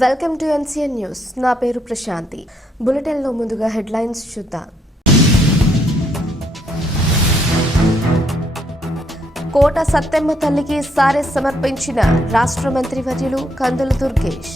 Welcome to NCN news. నా పేరు ప్రశాంతి. బులెటిన్లో ముందుగా హెడ్లైన్స్ చూద్దాం. కోట సత్తెమ్మ తల్లికి సారె సమర్పించిన రాష్ట్ర మంత్రివర్యులు కందుల దుర్గేష్.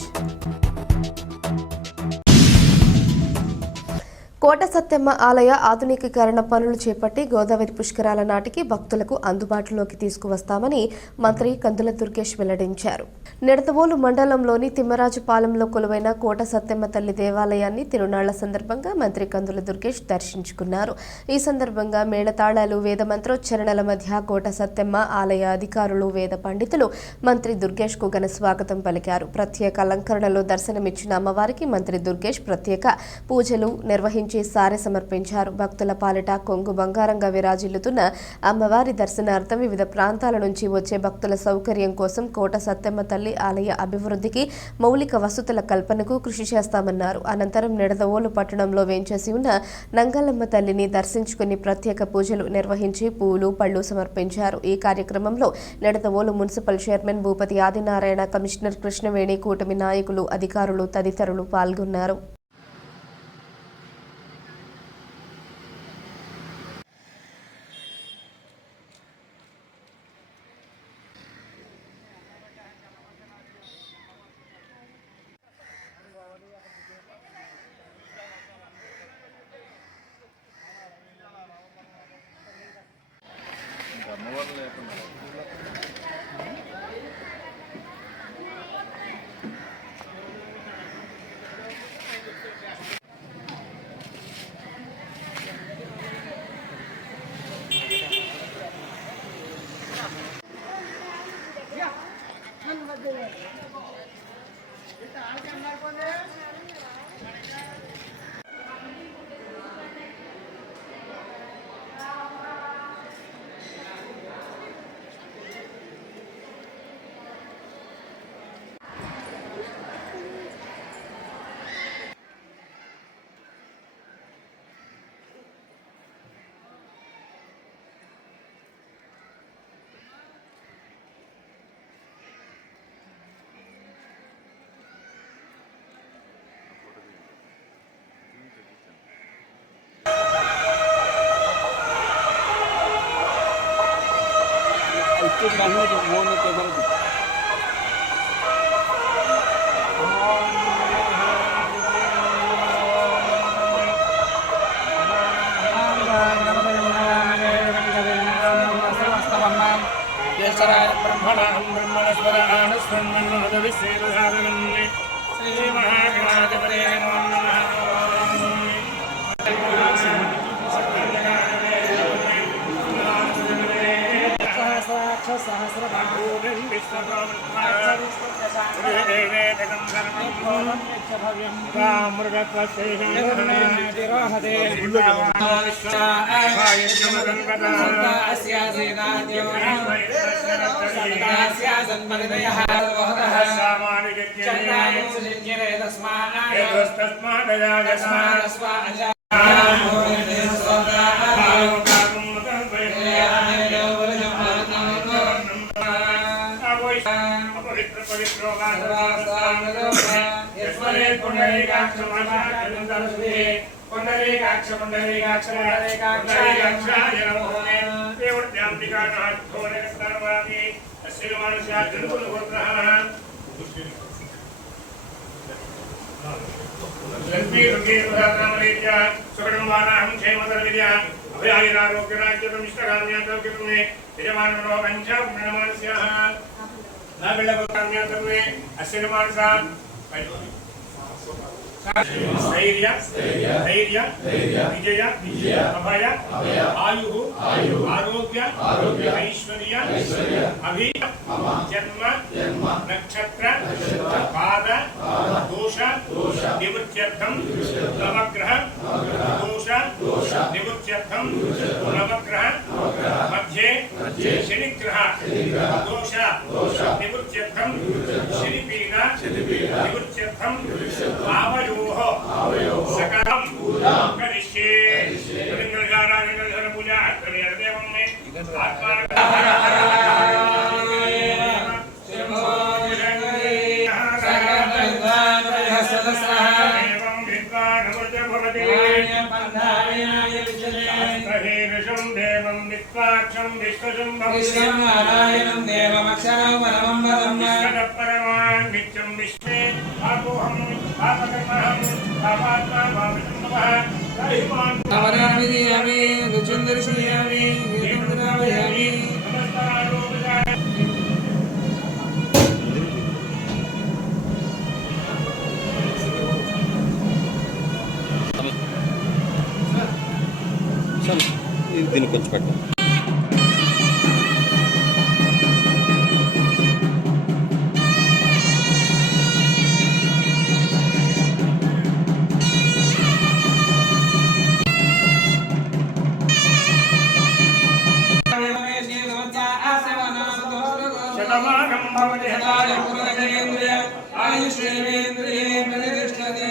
కోట సత్తెమ్మ ఆలయ ఆధునికీకరణ పనులు చేపట్టి గోదావరి పుష్కరాల నాటికి భక్తులకు అందుబాటులోకి తీసుకువస్తామని మంత్రి కందుల దుర్గేష్ వెల్లడించారు. నిడదవోలు మండలంలోని తిమ్మరాజుపాలెంలో కొలువైన కోట సత్తెమ్మ తల్లి దేవాలయాన్ని తిరునాళ్ల సందర్భంగా మంత్రి కందుల దుర్గేష్ దర్శించుకున్నారు. ఈ సందర్భంగా మేళతాళాలు, వేద మంత్రోచ్చరణల మధ్య కోట సత్తెమ్మ ఆలయ అధికారులు, వేద పండితులు మంత్రి దుర్గేష్ కు ఘన స్వాగతం పలికారు. ప్రత్యేక అలంకరణలో దర్శనమిచ్చిన అమ్మవారికి మంత్రి దుర్గేష్ ప్రత్యేక పూజలు నిర్వహించి సారె సమర్పించారు. భక్తుల పాలిట కొంగు బంగారంగా విరాజిల్లుతున్న అమ్మవారి దర్శనార్థం వివిధ ప్రాంతాల నుంచి వచ్చే భక్తుల సౌకర్యం కోసం కోట సత్తెమ్మ తల్లి ఆలయ అభివృద్ధికి, మౌలిక వసతుల కల్పనకు కృషి చేస్తామన్నారు. అనంతరం నిడదవోలు పట్టణంలో వేంచేసి ఉన్న నంగలమ్మ తల్లిని దర్శించుకుని ప్రత్యేక పూజలు నిర్వహించి పూలు, పళ్లు సమర్పించారు. ఈ కార్యక్రమంలో Nidadavolu municipal chairman Bhupathi Adinarayana, commissioner Krishnaveni, కూటమి నాయకులు, అధికారులు తదితరులు పాల్గొన్నారు. ధైర్య ధైర్య విజయ అభయ ఆయు ఆరోగ్య ఐశ్వర్య అభి జన్మ నక్షత్ర పాద దోష నివృత్త్యర్థం నవగ్రహ దోష నివృత్త్యర్థం నవగ్రహ మధ్యే శనిగ్రహ దోష నివృత్త్యర్థం శనిపీడ నివృత్త్యర్థం आवयोः सकलं करिष्ये पूजा देवं मे आत्मा एवं विद्वानमृत भवति हीर्षं देवं विश्वाक्षं विश्वशुम्भं नारायणं देवमक्षरं परमं पदम् परमान् नित्यं विश्वे आपोहम् आपकर्महम् आपात्मा भावसम्भवः रहिमान् नवरामिदियामि रुचिन्दर्शयामि गीतन्द्रावयामि नमस्कारोपचार దీనికి కొంచెం పెట్టండి. शतमानं भवति आयुष्येन्द्रिये प्रतिष्ठति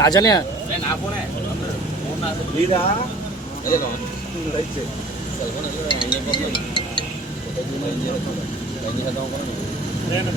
రాజనే నేను